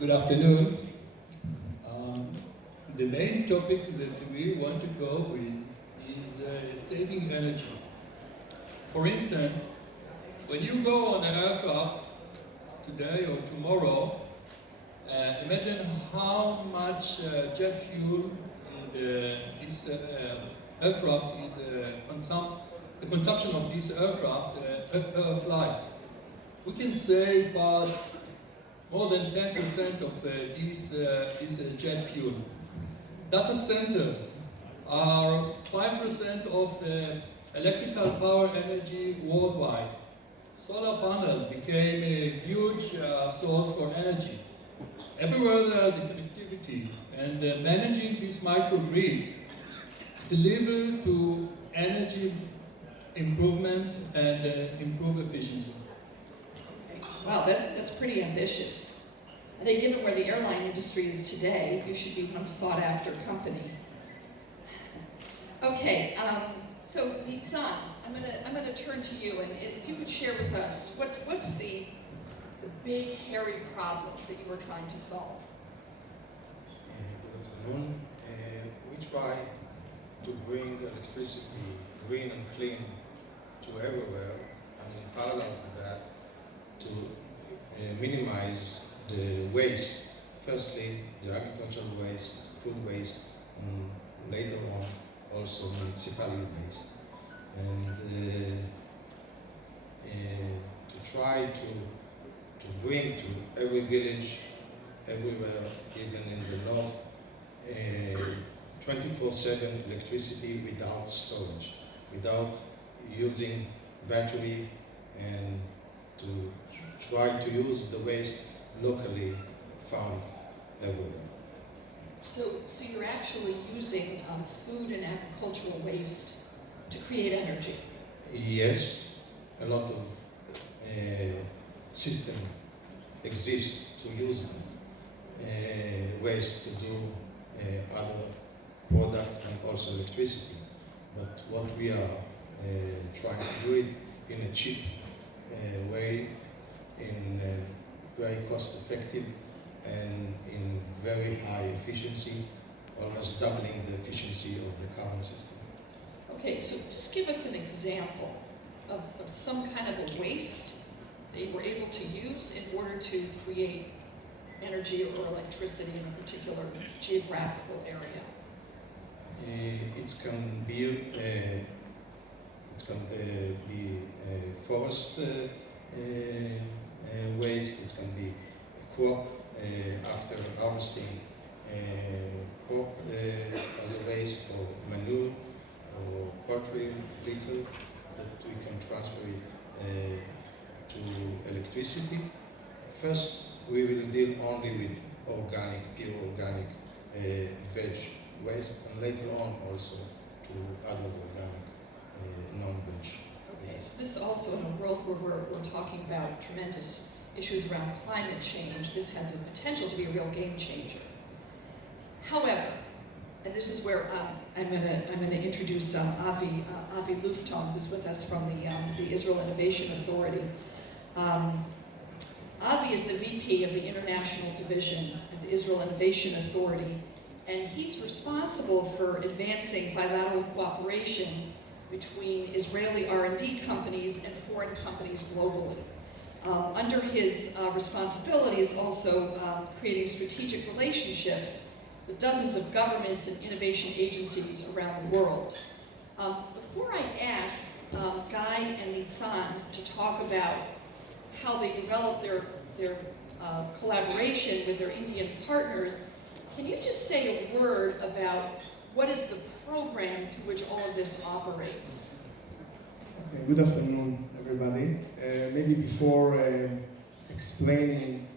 Good afternoon. Um, the main topic that we want to go with is saving energy. For instance, when you go on an aircraft today or tomorrow, imagine how much jet fuel this aircraft is the consumption of this aircraft per flight. We can save about more than 10% of this jet fuel. Data centers are 5% of the electrical power energy worldwide. Solar panel became a huge source for energy. Everywhere there the connectivity and managing this microgrid deliver to energy improvement and improve efficiency. Wow, that's pretty ambitious. I think given where the airline industry is today, you should be one sought-after company. Okay, so Nitzan, I'm gonna turn to you, and if you could share with us what's the big hairy problem that you were trying to solve. Good afternoon. We try to bring electricity green and clean to everywhere, and in parallel to that, to minimize the waste. Firstly, the agricultural waste, food waste, and later on also municipality waste. And to try to bring to every village, everywhere, even in the north, 24/7 electricity without storage, without using battery, and to try to use the waste locally found everywhere. So you're actually using food and agricultural waste to create energy. Yes, a lot of system exists to use waste to do other product and also electricity. But what we are trying to do it in a cheap way, in very cost effective and in very high efficiency, almost doubling the efficiency of the current system. Okay, so just give us an example of some kind of a waste that you were able to use in order to create energy or electricity in a particular geographical area. It can be forest waste. It can be crop after harvesting, crop as a waste, or manure, or poultry litter that we can transfer it to electricity. First, we will deal only with organic, pure organic veg waste, and later on also to other organic non-veg. Okay, so this also in a world where we're talking about tremendous issues around climate change, this has a potential to be a real game changer. However, and this is where I'm gonna introduce Avi Lufton, who's with us from the Israel Innovation Authority. Avi is the VP of the International Division of the Israel Innovation Authority, and he's responsible for advancing bilateral cooperation between Israeli R&D companies and foreign companies globally. Under his responsibility is also creating strategic relationships with dozens of governments and innovation agencies around the world. Before I ask Guy and Nitzan to talk about how they develop their collaboration with their Indian partners, can you just say a word about what is the program through which all of this operates? Okay, good afternoon, everybody. Maybe before explaining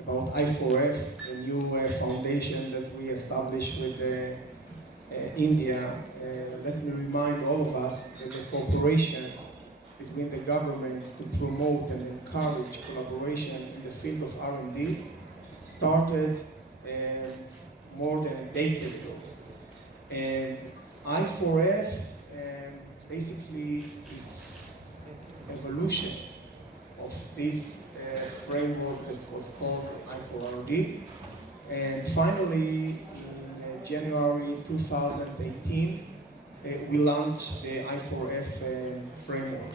about I4F, the new foundation that we established with India, let me remind all of us that the cooperation between the governments to promote and encourage collaboration in the field of R&D started more than a decade ago. And I4F, basically it's evolution of this framework that was called I4RD. And finally, in January 2018, we launched the I4F framework.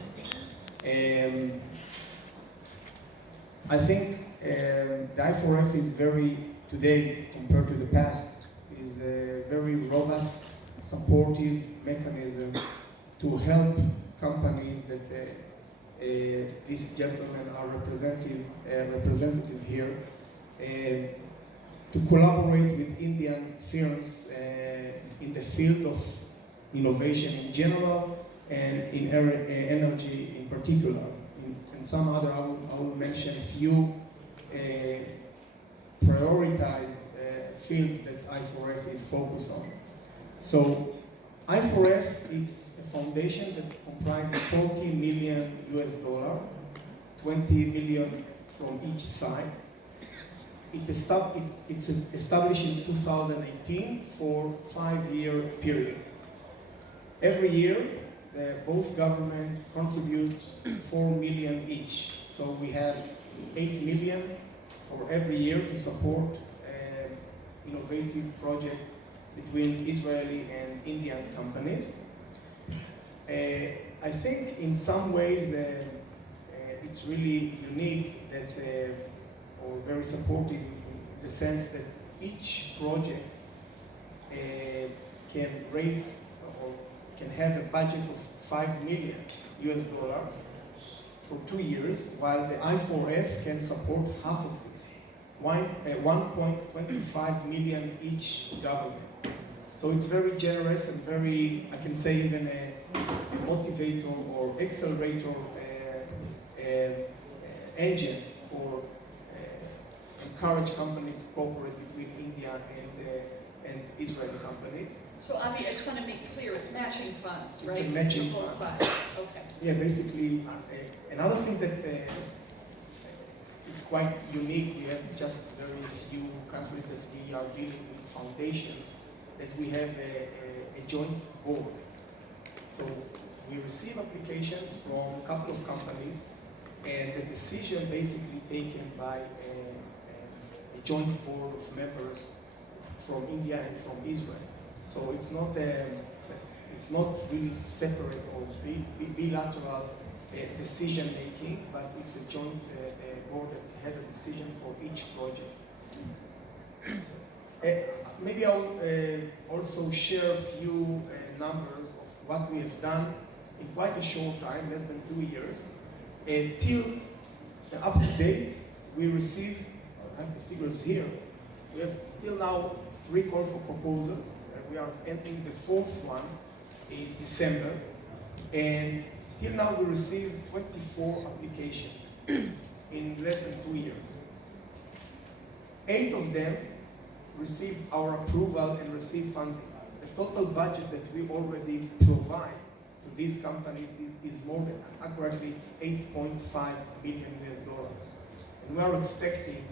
I think the I4F is today, compared to the past, is a very robust, supportive mechanism to help companies that these gentlemen are representative here, to collaborate with Indian firms in the field of innovation in general and in energy in particular. And some other, I will mention a few prioritized fields that I4F is focused on. So I4F is a foundation that comprises $40 million US, 20 million from each side. It's established in 2018 for a 5-year period. Every year, both governments contribute 4 million each. So we have 8 million for every year to support an innovative project between Israeli and Indian companies. I think in some ways it's really unique that, or very supportive in the sense that each project can raise or can have a budget of 5 million US dollars for 2 years, while the I4F can support half of this, 1.25 million each government. So it's very generous and very, I can say even a motivator or accelerator engine for encourage companies to cooperate between India and Israeli companies. So Avi, I just want to make clear, it's matching funds, right? It's a matching both fund. sides. Okay. Yeah, basically, another thing that it's quite unique, we have just very few countries that we are dealing with foundations, that we have a joint board. So we receive applications from a couple of companies, and the decision basically taken by a joint board of members from India and from Israel. So it's not really separate or bilateral decision making, but it's a joint board that has a decision for each project. Maybe I'll also share a few numbers of what we have done in quite a short time, less than 2 years. Till up to date, we received, I have the figures here, we have till now 3 calls for proposals. We are entering the 4th one in December. And till now we received 24 applications in less than 2 years. 8 of them received our approval and received funding. The total budget that we already provide to these companies is more than, accurately, it's 8.5 million US dollars. And we are expecting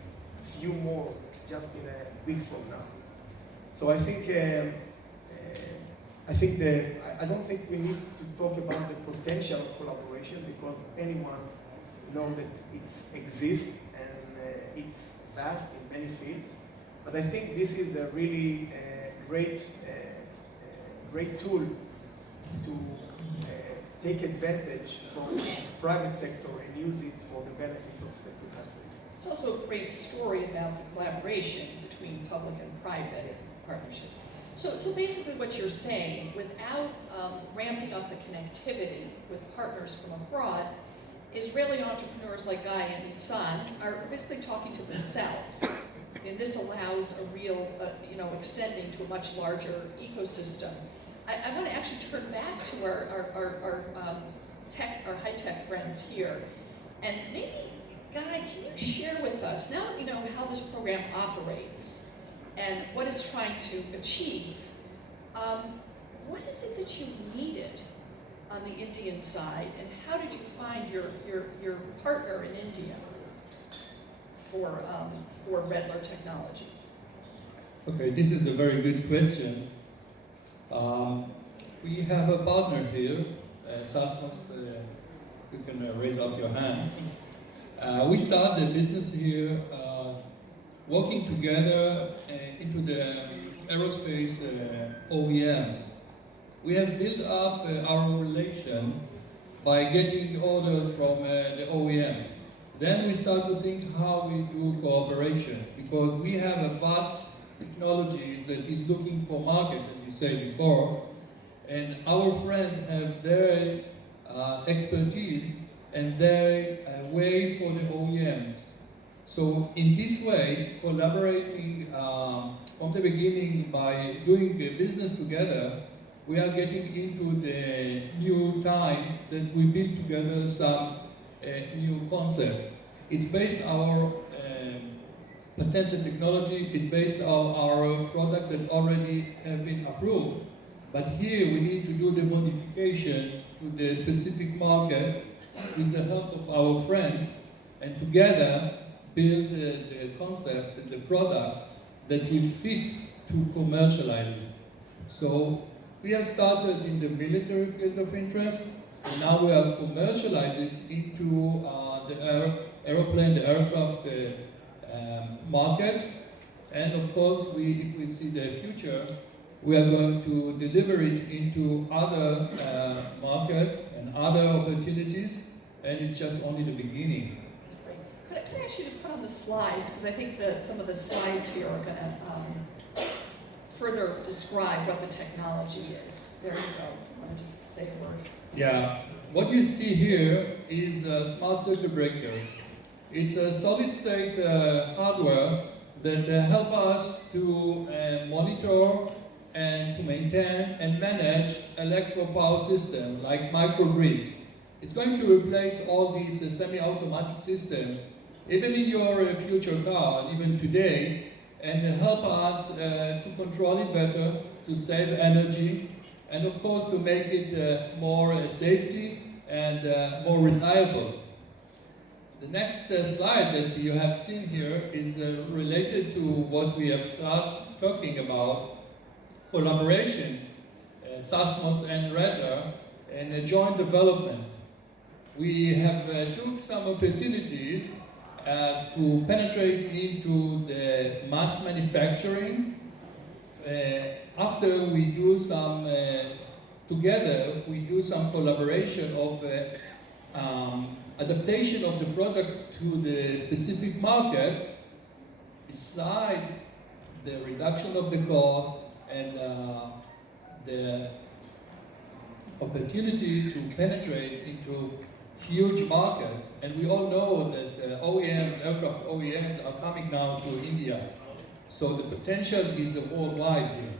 a few more just in a week from now. So I think, I don't think we need to talk about the potential of collaboration, because anyone knows that it exists and it's vast in many fields. But I think this is a really great tool to take advantage from the private sector and use it for the benefit of the 2 countries. It's also a great story about the collaboration between public and private partnerships. So basically what you're saying, without ramping up the connectivity with partners from abroad, Israeli entrepreneurs like Guy and Nitzan are basically talking to themselves. And this allows a real, extending to a much larger ecosystem. I want to actually turn back to our high-tech friends here. And maybe, Guy, can you share with us, now that we know how this program operates and what it's trying to achieve, what is it that you needed on the Indian side, and how did you find your partner in India for Redler Technologies? Okay, this is a very good question. We have a partner here, Sasmos, you can raise up your hand. We started the business here, working together into the aerospace OEMs. We have built up our relation by getting orders from the OEM. Then we start to think how we do cooperation, because we have a vast technology that is looking for market, as you said before, and our friends have their expertise and their way for the OEMs. So in this way, collaborating from the beginning by doing business together, we are getting into the new time that we build together some new concept. It's based our patented technology, it's based on our product that already have been approved. But here we need to do the modification to the specific market with the help of our friend, and together build the concept, the product that will fit to commercialize it. So we have started in the military field of interest, and now we have commercialized it into the airplane, the aircraft market. And of course, if we see the future, we are going to deliver it into other markets and other opportunities, and it's just only the beginning. That's great. Could I ask you to put on the slides, because I think that some of the slides here are going to further describe what the technology is. There you go. I want to just say a word. Yeah, what you see here is a smart circuit breaker. It's a solid-state hardware that help us to monitor and to maintain and manage electro power system like microgrids. It's going to replace all these semi-automatic systems, even in your future car, even today, and help us to control it better, to save energy, and of course to make it more safety and more reliable. The next slide that you have seen here is related to what we have started talking about, collaboration, SASMOS and Redler, and a joint development. We have took some opportunities to penetrate into the mass manufacturing. After we do some, together, we do some collaboration of adaptation of the product to the specific market, beside the reduction of the cost and the opportunity to penetrate into huge market. And we all know that OEMs, aircraft OEMs are coming now to India. So the potential is worldwide here.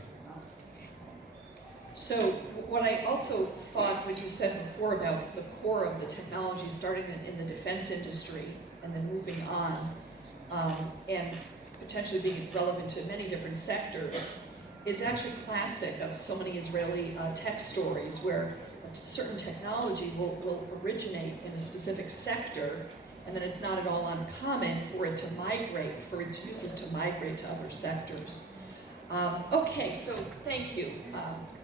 So what I also thought, what you said before about the core of the technology starting in the defense industry and then moving on, and potentially being relevant to many different sectors, is actually classic of so many Israeli tech stories where a certain technology will originate in a specific sector, and then it's not at all uncommon for it to migrate, for its uses to migrate to other sectors. Okay, so thank you,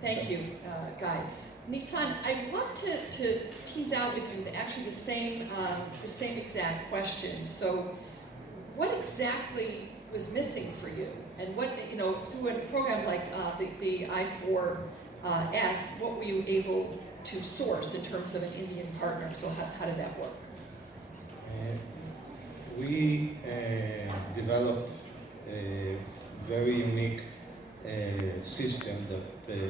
Guy. Nitzan, I'd love to tease out with you actually the same exact question. So, what exactly was missing for you, and what, through a program like the I4F, what were you able to source in terms of an Indian partner? So how did that work? We developed a very unique system that